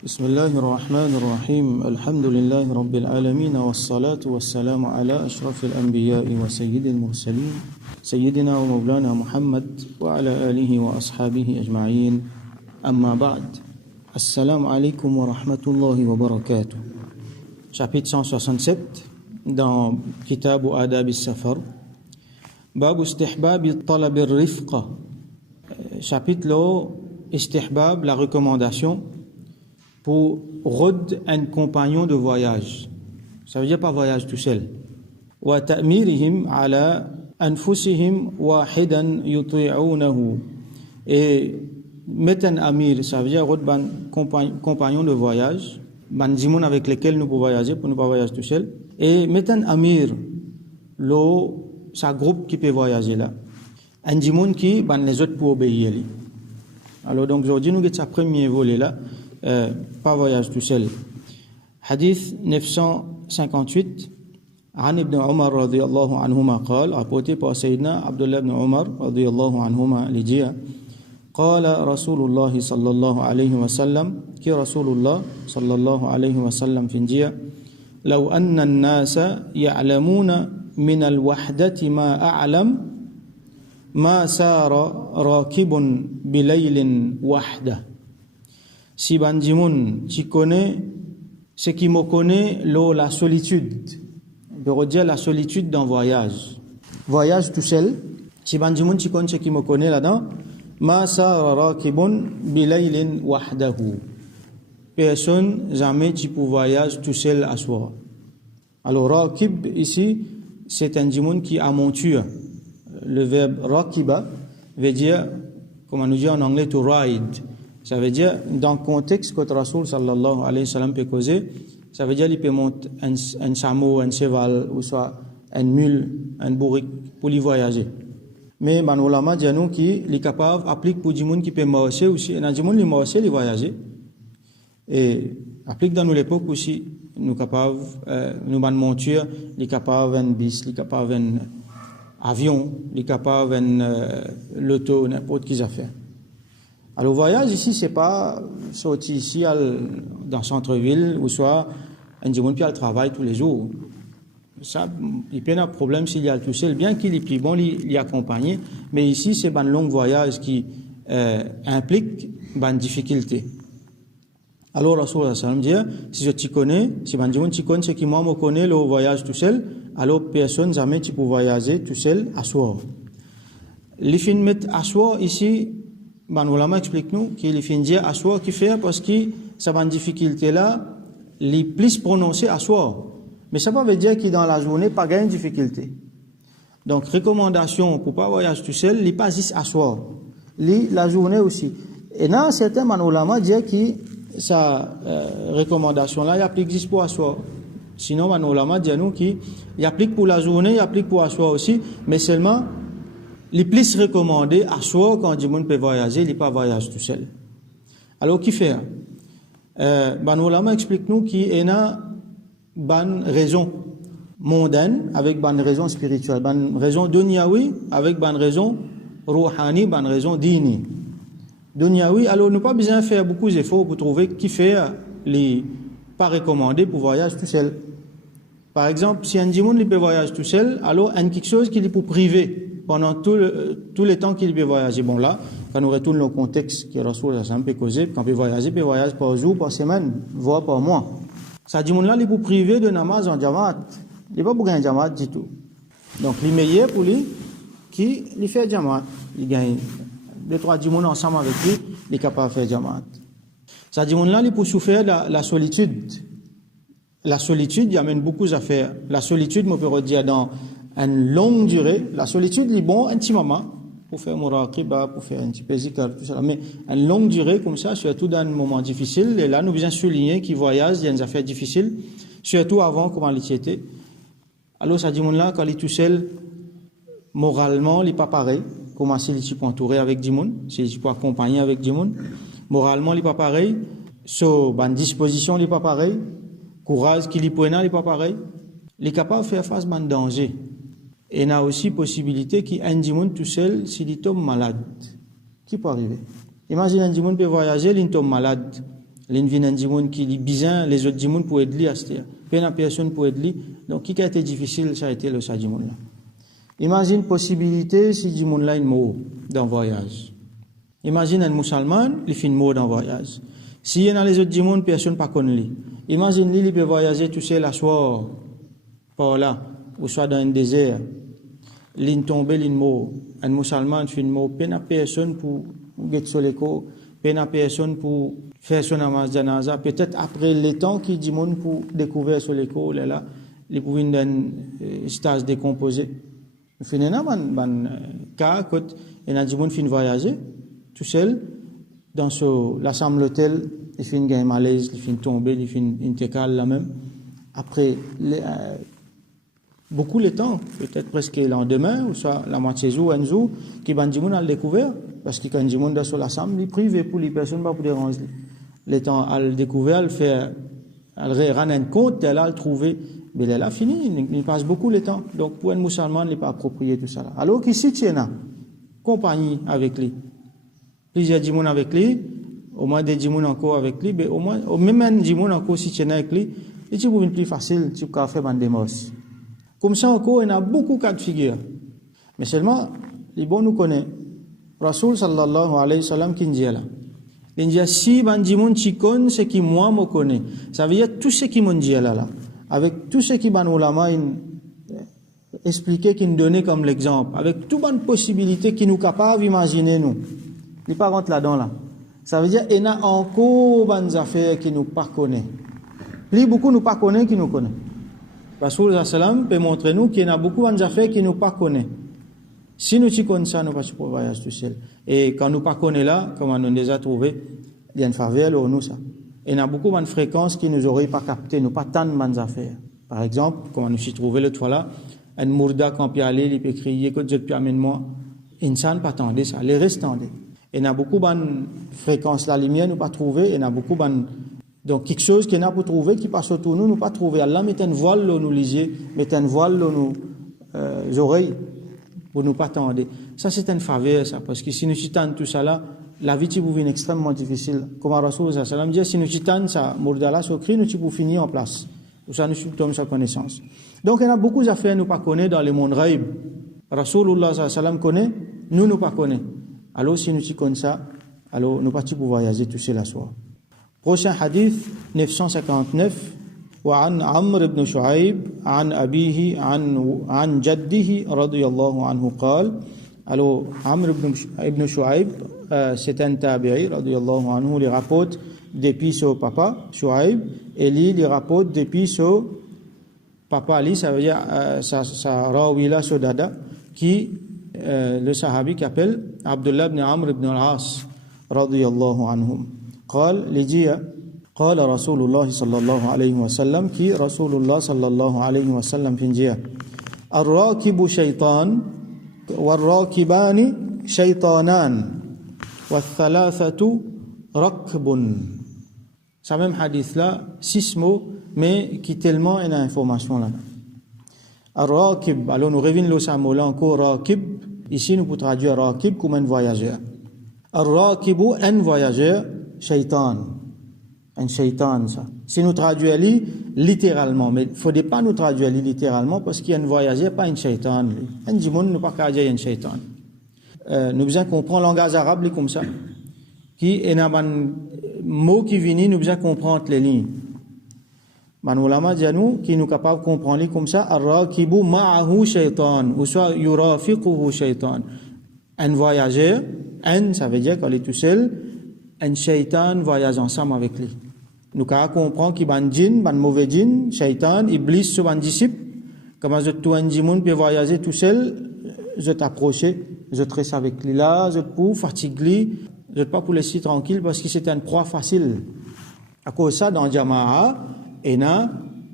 بسم الله الرحمن الرحيم الحمد لله رب العالمين والصلاة والسلام على أشرف الأنبياء وسيد المرسلين سيدنا ومولانا محمد وعلى آله وأصحابه أجمعين أما بعد السلام عليكم ورحمة الله وبركاته. Chapitre 167 dans Kitab Adab al-Safar, Bab istihbab talab al-rifqa, chapitre là, istihbab, la recommandation pour rod un compagnon de voyage. Ça veut dire pas voyage tout seul. Wa ta'mirihim ala anfusihim wahidan yuti'unahu. Et mettre un amir, ça veut dire rod ban compagnon de voyage, ban dimoun avec lesquels nous pouvons voyager pour ne pas voyager tout seul. Et mettre un amir, sa groupe qui peut voyager là. Un dimoun qui ban les autres pour obéir. Alors donc aujourd'hui nous avons ce premier volet là. Pas voyage tout seul. Hadith 958 عن ابن عمر رضي الله عنهما قال, rapporté par Sayyidina Abdullah ibn Umar رضي الله عنهما, il dit قال رسول الله صلى الله عليه وسلم, qui رسول الله صلى الله عليه وسلم في الجيا لو أن الناس يعلمون من الوحدة ما أعلم ما سار راكب بليل وحده. Si bandimoun, tu connais ce qui me connaît, la solitude. On peut dire la solitude dans voyage. Voyage tout seul. Si bandimoun, tu connais ce qui me connaît là-dedans, ma sara rakibun bilaylin wahdahu. Personne, jamais tu peux voyager tout seul à soi. Alors, rakib, ici, c'est un dimoun qui aventure. Le verbe rakiba veut dire, comme on nous dit en anglais, to ride. Ça veut dire, dans le contexte que le Rasoul sallallahu alayhi wa sallam peut causer, ça veut dire qu'il peut monter un chameau, un cheval, ou soit un mule, un bourrique, pour y voyager. Mais, les ulama disent nous qu'il est capable d'appliquer pour des gens qui peuvent marcher aussi. Et dans des gens qui marchent, ils voyager. Et applique dans l'époque aussi, nous capables, nous ban monture, les capables d'un bis, les capables d'un avion, les capables d'un l'auto, n'importe qui affaire. Alors, le voyage ici, c'est pas sortir ici dans le centre-ville, ou soit un dimanche qui a le travail tous les jours. Ça, il peut y avoir un problème s'il y a tout seul, bien qu'il est plus bon, il y accompagné, mais ici, c'est un long voyage qui implique une difficulté. Alors, Rasoul sallam dit, si je t'y connais, si un dimanche tu connais ce qui moi me connaît, le voyage tout seul, alors personne jamais tu peux voyager tout seul à soi. Les films mettent à soi ici, ben, ulama explique nous qu'il fait dire à soi qui fait parce que ça va une difficulté là, les plus prononcé à soi. Mais ça veut dire qu'il dans la journée pas gagne difficulté. Donc recommandation pour pas voyager tout seul, il pas juste à soi, la journée aussi. Et là certains ulama disent que sa recommandation là il applique juste pour à soi. Sinon ulama disent nous qu'il applique pour la journée, il applique pour à soi aussi, mais seulement les plus recommandés à soi quand du monde peut voyager, il n'est pas voyage tout seul. Alors, qui fait? Ulama explique nous qu'il y a une raison mondaine avec une raison spirituelle, une raison dunyawi avec une raison rouhani, une raison dini. Dunyawi, alors nous pas besoin de faire beaucoup d'efforts pour trouver qui fait les pas recommandés pour voyage tout seul. Par exemple, si un monde peut voyager tout seul, alors il y a quelque chose qui est pour priver pendant tout le temps qu'il peut voyager. Bon là, quand nous retournons au contexte que Rasoul peut causer, quand il peut voyager par jour, par semaine, voire par mois. Ça dit, là, il est pour priver de namaz en jamaat. Il n'est pas pour gagner jamaat du tout. Donc, le meilleur pour lui, qui lui fait jamaat. Il gagne 2-3 dimoun ensemble avec lui, il est capable de faire jamaat. Ça dit, là, il est pour souffrir de la solitude. La solitude, il y amène beaucoup à faire. La solitude, on peut dire dans une longue durée, la solitude est bon un petit moment pour faire muraqiba, pour faire un petit peu zikr, tout ça, mais une longue durée comme ça, surtout dans un moment difficile, et là nous besoin souligner qu'il voyage, il y a des affaires difficiles, surtout avant comment il était. Alors ça dit là, quand il est tout seul, moralement, il n'est pas pareil, comment s'il est entouré avec du monde, s'il est accompagné avec du monde, moralement il n'est pas pareil, bonne disposition il n'est pas pareil, courage qu'il y prend il n'est pas pareil, il est capable de faire face à un danger. Et il y a aussi possibilité qu'un dimoun tout seul, s'il tombe malade. Qui peut arriver? Imagine un dimoun peut voyager, il tombe malade. l'in vient dimoun qui lit bien les autres dimoun pour aider à ce peine personne pour aider donc qui a été difficile ça a été le dimoun là imagine possibilité si dimoun là une mot dans voyage imagine un musulman il fait une mot dans voyage si il y a les autres dimoun personne pas connaît lui imagine lui il peut voyager tout seul la soir par là ou soit dans un désert l'in tomber l'in mot un musulman fait une mot peine personne pour get sur l'écho peine personne pour faire son namaz janaza peut-être après le temps qui dit monde pour découvrir sur l'écho là les pouvoir dans stage décomposé finalement ban cas côté et a dit monde fin voyager tout seul dans la chambre l'hôtel il fin gain malaise il fin tomber il fin intécal là même après beaucoup le temps peut-être presque le lendemain ou soit la moitié jour un jour qui ban dit monde a le découvert parce que quand dit monde dans la chambre il privé pour les personnes pas pour déranger le temps à le découvert, le faire, à le rendre compte, à le trouver, mais là, là, fini, il passe beaucoup de temps. Donc, pour un musulman, il n'est pas approprié tout ça là. Alors qu'ici, tu as compagnie avec lui. Plusieurs djimoun avec lui, au moins des djimoun encore avec lui, mais au moins, même un djimoun encore si tu es avec lui, et tu peux plus facile, tu peux faire des mosses. Comme ça encore, il y a beaucoup de cas de figure. Mais seulement, les bons nous connaissent. Rasoul sallallahu alayhi wa sallam qui dit là. Il dit si bandimoun chikon ce qui moi me connaît ça veut dire tout ce qui m'ont dit là avec tout ce qui ban ulama expliquer qui nous donner comme l'exemple avec toute bonne possibilité qui nous capable imaginer nous il pas rentre là-dedans là ça veut dire il y a encore bonnes affaires qui nous pas connaît plus beaucoup nous pas connaît qui nous connaît Rasoul sallam peut montrer nous qu'il y a beaucoup bonnes affaires qui nous pas connaît. Si nous t'y connaissons ça, nous pas pour voyage tout seul. Et quand nous pas connaissons là, comme on a déjà trouvé, il y a une faveur ou nous ça. Et il y a beaucoup de fréquences qui nous auraient pas capté, nous pas tant de bonnes affaires. Par exemple, comme on nous s'y trouvé l'autre fois là, un mourda quand peut aller, il peut crier, que Dieu peut amène-moi. Insan pas attendre ça, les restants. Et il y a beaucoup de fréquences la lumière nous pas trouvé, et il y a beaucoup de donc quelque chose qui n'a pas trouvé, qui passe autour nous, nous pas trouvé. Allah met un voile là nous lisier, met un voile là nous oreilles. Pour nous pas attendre. Ça, c'est une faveur, ça, parce que si nous chitons tout ça là, la vie, tu devient extrêmement difficile. Comme Rasoul sallam dit, si nous chitons ça, mourdala, ce cri, nous, tu peux finir en place. Tout ça, nous tombe sa connaissance. Donc, il y a beaucoup d'affaires, nous pas connaît dans le monde raïb. Rasoulullah sallam connaît, nous pas connaît. Alors, si nous chitons ça, alors, nous pas pour voyager tout seul la soir. Prochain hadith, 959. وعن عمرو بن شعيب عن أبيه عن جده رضي الله عنه قال alors Amr ibn Shu'aib c'est un tabi'i رضي الله عنه il rapporte depuis son papa Shu'aib et lui il rapporte depuis son papa lui ça veut dire sa rawi là son dada qui le sahabi qui appelle Abdullah ibn Amr ibn al-As رضي الله عنهم قال لجي قال رسول الله صلى الله عليه وسلم كي رسول الله صلى الله عليه وسلم في جهة الراكب شيطان والراكبان شيطانان والثلاثة ركب. Ce même hadith là 6 mots mais qui tellement une information là. Ar-rakib, alors nous revenons le mot là encore rakib, ici nous pouvons traduire rakib comme un voyageur. Ar-rakibu un voyageur, shaitan. Un shaitan, ça. Si nous traduisons littéralement, mais il ne faut pas nous traduire littéralement parce qu'il y a un voyageur, pas un shaitan. Un djimoun ne peut pas dire un shaitan. Nous devons comprendre le langage arabe comme ça. Qui est un mot qui vient, nous devons comprendre les lignes. Man ulama dit nous qui nous capable de comprendre comme ça, ar-rakibu ma'ahu shaitan, ou soit yurafiquhu shaitan. Un voyageur, ça veut dire qu'il est tout seul, un shaitan voyage ensemble avec lui. Nous comprenons qu'il y a un djinn, un mauvais djinn, shaitan, iblis sur un disciple. Comme tout un djinn peut voyager tout seul, je t'approche, je tresse avec lui là, je peux fatiguer, je ne peux pas pour laisser tranquille parce que c'est une proie facile. À cause de ça, dans Jama'a, il y a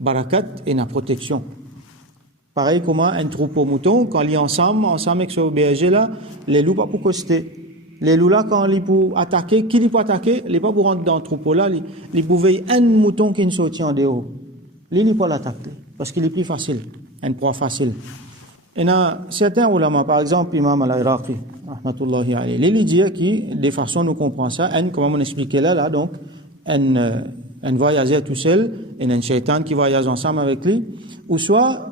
barakat et une protection. Pareil comme un troupeau mouton, quand ils sont ensemble avec ce berger là, les loups pas pour coster. Les loups là, quand ils peuvent attaquer, qui les peut attaquer, les pas pour rentrer dans le troupeau là, ils pouvaient un mouton qui ne sortit en dehors. Ils pas l'attaquer parce qu'il est plus facile, une proie facile. Il y a certains ulama, par exemple Imam al-Iraqi, rahmatullahi alayhi, il dit que des façons nous comprenons ça, comme on expliquait là donc un voyager tout seul et un shaitan qui voyage ensemble avec lui, ou soit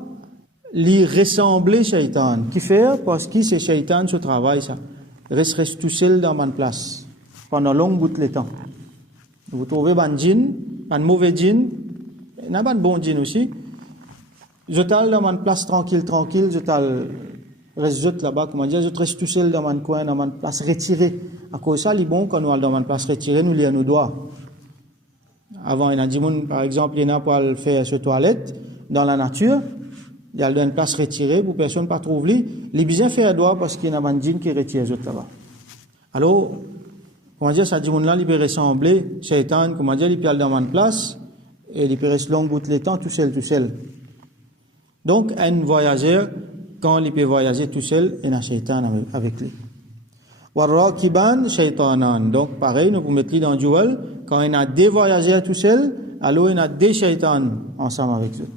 lui ressembler shaitan, qui fait parce que c'est shaitan ce travail ça, reste tout seul dans une place pendant long bout de temps. Vous trouvez un djinn, un mauvais djinn, il y a un bon djinn aussi. Je t'aille dans une place tranquille, je t'aille reste là-bas, comment dire, je reste tout seul dans un coin, dans une place retirée. À cause de ça, il est bon quand nous allons dans une place retirée, nous lions nos doigts. Avant, il y a des gens, par exemple, il y en a pour aller faire ses toilettes dans la nature, il y a une place retirée pour personne ne pas trouver. Il est bien fait à doigt parce qu'il y a un djinn qui retire les autres là-bas. Alors, comment dire, ça dit là, il peut ressembler, shaitan, comment dire, il peut aller dans une place, et il peut rester long bout de temps, tout seul. Donc, un voyageur, quand il peut voyager tout seul, il y a un shaitan avec lui. Warrakiban shaitanan. Donc, pareil, nous pouvons mettre dans le duel, quand il y a des voyageurs tout seul, alors il y a des shaitans ensemble avec eux.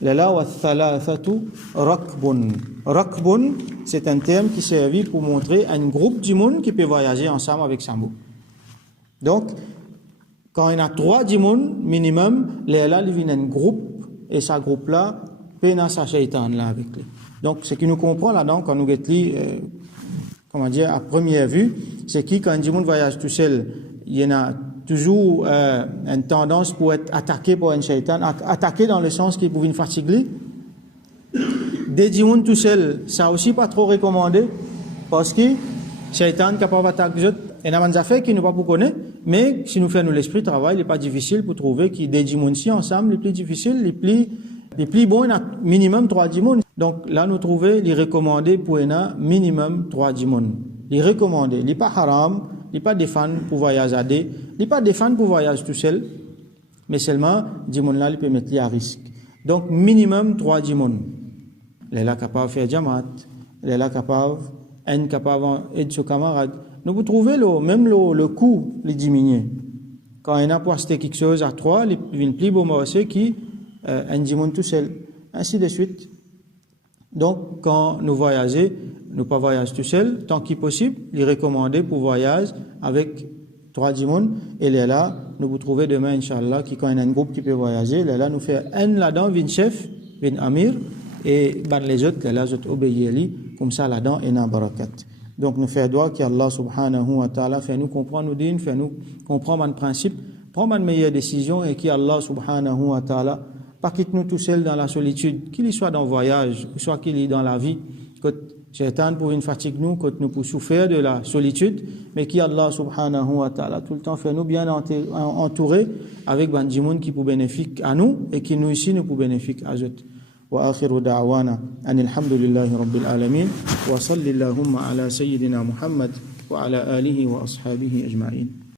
Là, wa thalathatu rakbun. Rakbun, c'est un terme qui servit pour montrer un groupe de monde qui peut voyager ensemble avec Sambo. Donc, quand il y a 3 djimoun minimum, là, il vient un groupe, et ce groupe-là, pénal sa shaitan là avec lui. Donc, ce qui nous comprend là-dedans, quand nous lit, comment dire, à première vue, c'est que quand un djimoun voyage tout seul, il y en a toujours une tendance pour être attaqué par un shaitan, attaqué dans le sens qu'il pouvait fatiguer. Des djimoun tout seul, ça aussi pas trop recommandé, parce que shaitan est capable d'attaquer les autres. Il y a des affaires qui nous pas pour connaître, mais si nous faisons l'esprit de travail, il n'est pas difficile pour trouver que des djimoun si ensemble, les plus difficiles, les plus bons, il y a minimum 3 djimoun. Donc là, nous trouvons les recommandés pour il y a minimum 3 djimoun. Les recommandés, il n'est pas haram, il n'est pas défendu pour voyager, il n'est pas défendu pour voyager tout seul, mais seulement djimoun là, il peut mettre à risque. Donc minimum 3 djimoun. Il est là capable de faire jamaat, il est là capable d'aider ses camarades. Nous vous trouvez même le coût, les diminuer. Quand il y a pour acheter quelque chose à 3, il vient plus beau morceau qui un djimoun tout seul, ainsi de suite. Donc, quand nous voyageons, nous pas voyager tout seul, tant qu'il est possible, il est recommandé pour voyager avec 3 djimoun, et là, nous vous trouvez demain, Inch'Allah, quand il y a un groupe qui peut voyager, là, nous fait un là-dedans, vin chef, vin amir, et les autres, là, ils obéissent, comme ça, là-dedans, il y a un barakat. Donc, nous faisons droit qu'Allah subhanahu wa ta'ala fait nous comprendre nos dînes, fait nous comprendre un principe, prendre une meilleure décision, et qu'Allah subhanahu wa ta'ala pas quitte nous tout seul dans la solitude, qu'il soit dans le voyage, soit qu'il est dans la vie, que Shaitan pour une fatigue nous, que nous pour souffrir de la solitude, mais qu'Allah subhanahu wa ta'ala tout le temps fait nous bien entourer avec des gens qui pour bénéfique à nous et qui nous ici nous pour bénéfique à eux. وآخر دعوانا أن الحمد لله رب العالمين وصل اللهم على سيدنا محمد وعلى آله وأصحابه أجمعين.